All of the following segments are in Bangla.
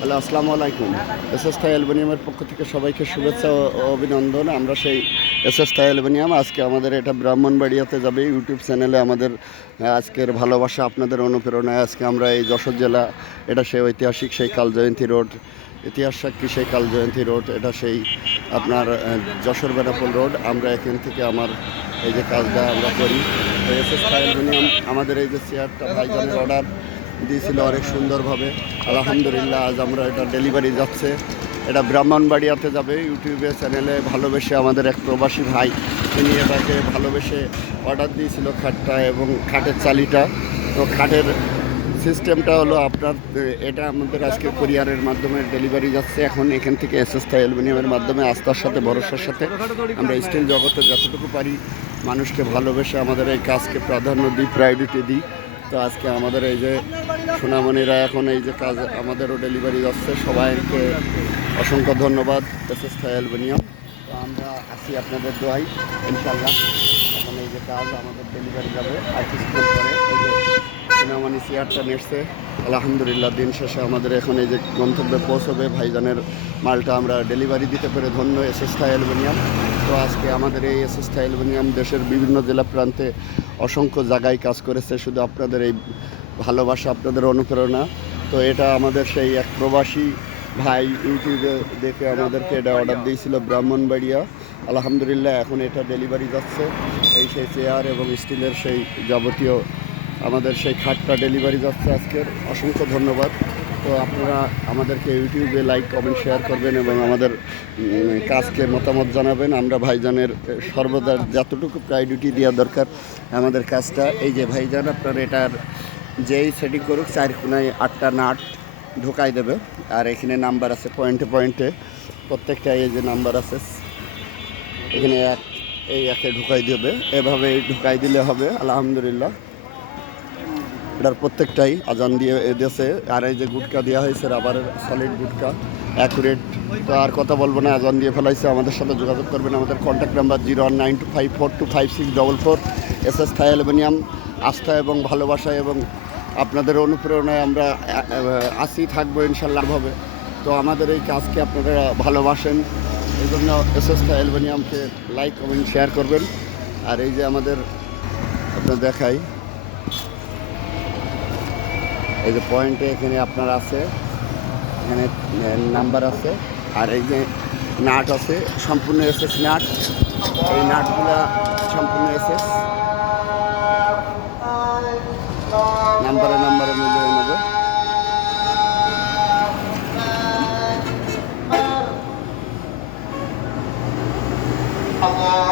হ্যালো, আসসালামু আলাইকুম। এস এস থাই অ্যালবেনিয়ামের পক্ষ থেকে সবাইকে শুভেচ্ছা ও অভিনন্দন। আমরা সেই এস এস থাই অ্যালবেনিয়াম আজকে আমাদের এটা ব্রাহ্মণবাড়িয়াতে যাবে ইউটিউব চ্যানেলে আমাদের আজকের ভালোবাসা আপনাদের অনুপ্রেরণায়। আজকে আমরা এই যশোর জেলা, এটা সেই ঐতিহাসিক সেই কালজয়ন্তী রোড, ইতিহাস সাক্ষী সেই কালজয়ন্তী রোড, এটা সেই আপনার যশোর বেনাপোল রোড। আমরা এখান থেকে আমার এই যে কাজটা আমরা করি। এস এস থাই অ্যালবেনিয়াম, আমাদের এই যে চেয়ারটা ভাইজানের অর্ডার দিয়েছিল অনেক সুন্দরভাবে। আলহামদুলিল্লাহ, আজ আমরা এটা ডেলিভারি যাচ্ছে। এটা ব্রাহ্মণবাড়িয়াতে যাবে, ইউটিউবে চ্যানেলে ভালোবেসে আমাদের এক প্রবাসী ভাই, তিনি এটাকে ভালোবেসে অর্ডার দিয়েছিল খাটটা এবং খাটের চালিটা। তো খাটের সিস্টেমটা হলো আপনার, এটা আমাদের আজকে কোরিয়ারের মাধ্যমে ডেলিভারি যাচ্ছে। এখন এখান থেকে এস এস অ্যালুমিনিয়ামের মাধ্যমে আস্থার সাথে, ভরসার সাথে আমরা স্টিল জগতে যতটুকু পারি, মানুষকে ভালোবেসে আমাদের এই কাজকে প্রাধান্য দিই প্রায়োরিটি দিই। তো আজকে আমাদের এই যে সোনামণিরা এখন এই যে কাজ আমাদেরও ডেলিভারি যাচ্ছে, সবাইকে অসংখ্য ধন্যবাদ এস অ্যালবেনিয়াম তো আমরা আসি আপনাদের দোয়াই ইনশাল্লাহ এখন এই যে কাজ আমাদের ডেলিভারি যাবে আর কিছুক্ষণ পরে এই যে সোনামণি চেয়ারটা নেসছে আলহামদুলিল্লাহ, দিন শেষে আমাদের এখন এই যে গন্তব্যে পৌঁছবে। ভাইজানের মালটা আমরা ডেলিভারি দিতে পেরে ধন্য এস এস অ্যালবেনিয়াম তো আজকে আমাদের এই এস এস অ্যালবেনিয়াম দেশের বিভিন্ন জেলা প্রান্তে অসংখ্য জায়গায় কাজ করেছে, শুধু আপনাদের এই ভালোবাসা, আপনাদের অনুপ্রেরণা। তো এটা আমাদের সেই এক প্রবাসী ভাই ইউটিউবে দেখে আমাদেরকে এটা অর্ডার দিয়েছিল ব্রাহ্মণবাড়িয়া। আলহামদুলিল্লাহ, এখন এটা ডেলিভারি যাচ্ছে। এই সেই চেয়ার এবং স্টিলের সেই যাবতীয় আমাদের সেই খাটটা ডেলিভারি যাচ্ছে আজকের। অসংখ্য ধন্যবাদ। তো আপনারা আমাদেরকে ইউটিউবে লাইক, কমেন্ট, শেয়ার করবেন এবং আমাদের কাজকে মতামত জানাবেন। আমরা ভাইজানের সর্বদা যতটুকু প্রায়োরিটি দেওয়া দরকার আমাদের কাজটা। এই যে ভাইজান, আপনার এটার যেই সেটিং করুক, চার কোনায় আটটা নাট ঢোকাই দেবে। আর এখানে নাম্বার আছে পয়েন্টে পয়েন্টে প্রত্যেকটা এই যে নাম্বার আছে, এখানে এক, এই একে ঢুকাই দেবে। এভাবে ঢুকাই দিলে হবে, আলহামদুলিল্লাহ। এটার প্রত্যেকটাই আজান দিয়ে দিয়েছে। আর এই যে গুটকা দেওয়া হয়েছে রাবারের সলিড গুটকা অ্যাকুরেট তো আর কথা বলব না, আজান দিয়ে ফেলাইছে। আমাদের সাথে যোগাযোগ করবেন। আমাদের contact number zero one nine two five four two five six double four S S Thai aluminium আস্থা এবং ভালোবাসা এবং আপনাদের অনুপ্রেরণায় আমরা আসি থাকব ইনশাল্লাহ ভাবে তো আমাদের এই কাজকে আপনারা ভালোবাসেন। এই জন্য এস এস থাই অ্যালুমিনিয়ামকে লাইক কমেন্ট শেয়ার করবেন। আর এই যে আমাদের আপনার দেখাই। এই যে পয়েন্টে এখানে আপনার আছে, এখানে নাম্বার আছে, আর এই যে নাট আছে, সম্পূর্ণ এসএস নাট। এই নাটগুলা সম্পূর্ণ এসএস নাম্বারে নাম্বারে মিলিয়ে নেবে। ব্রাহ্মণবাড়িয়া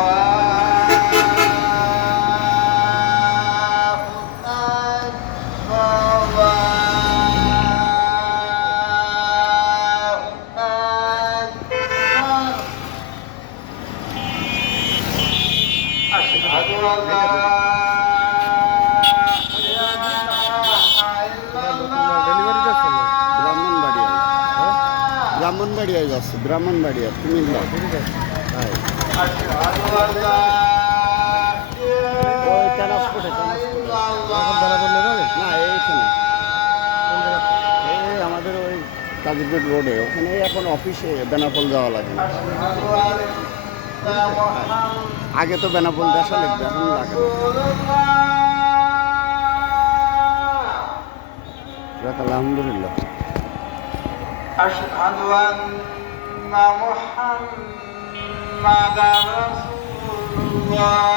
ব্রাহ্মণবাড়িয়ায় যাচ্ছে ব্রাহ্মণবাড়িয়া কুমিল্লা হ্যাঁ আমাদের ওই কাজীপুর রোডে ওখানে এখন অফিসে বেনাপোল যাওয়া লাগে। আগে তো বেনাপোল দেখা লিখবে এখন লাগে না। যাক, আলহামদুলিল্লাহ أشهد أن محمدا رسول الله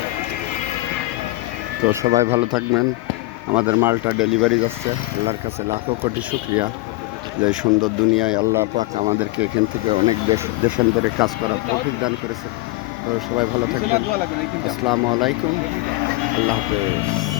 তো সবাই ভালো থাকবেন। আমাদের মালটা ডেলিভারি যাচ্ছে। আল্লাহর কাছে লাখো কোটি শুক্রিয়া। যে সুন্দর দুনিয়ায় আল্লাহ পাক আমাদেরকে এখান থেকে অনেক দেশ দেশান্তরে কাজ করার প্রফিট দান করেছে। তো সবাই ভালো থাকবেন। আসসালামু আলাইকুম। আল্লাহ হাফেজ।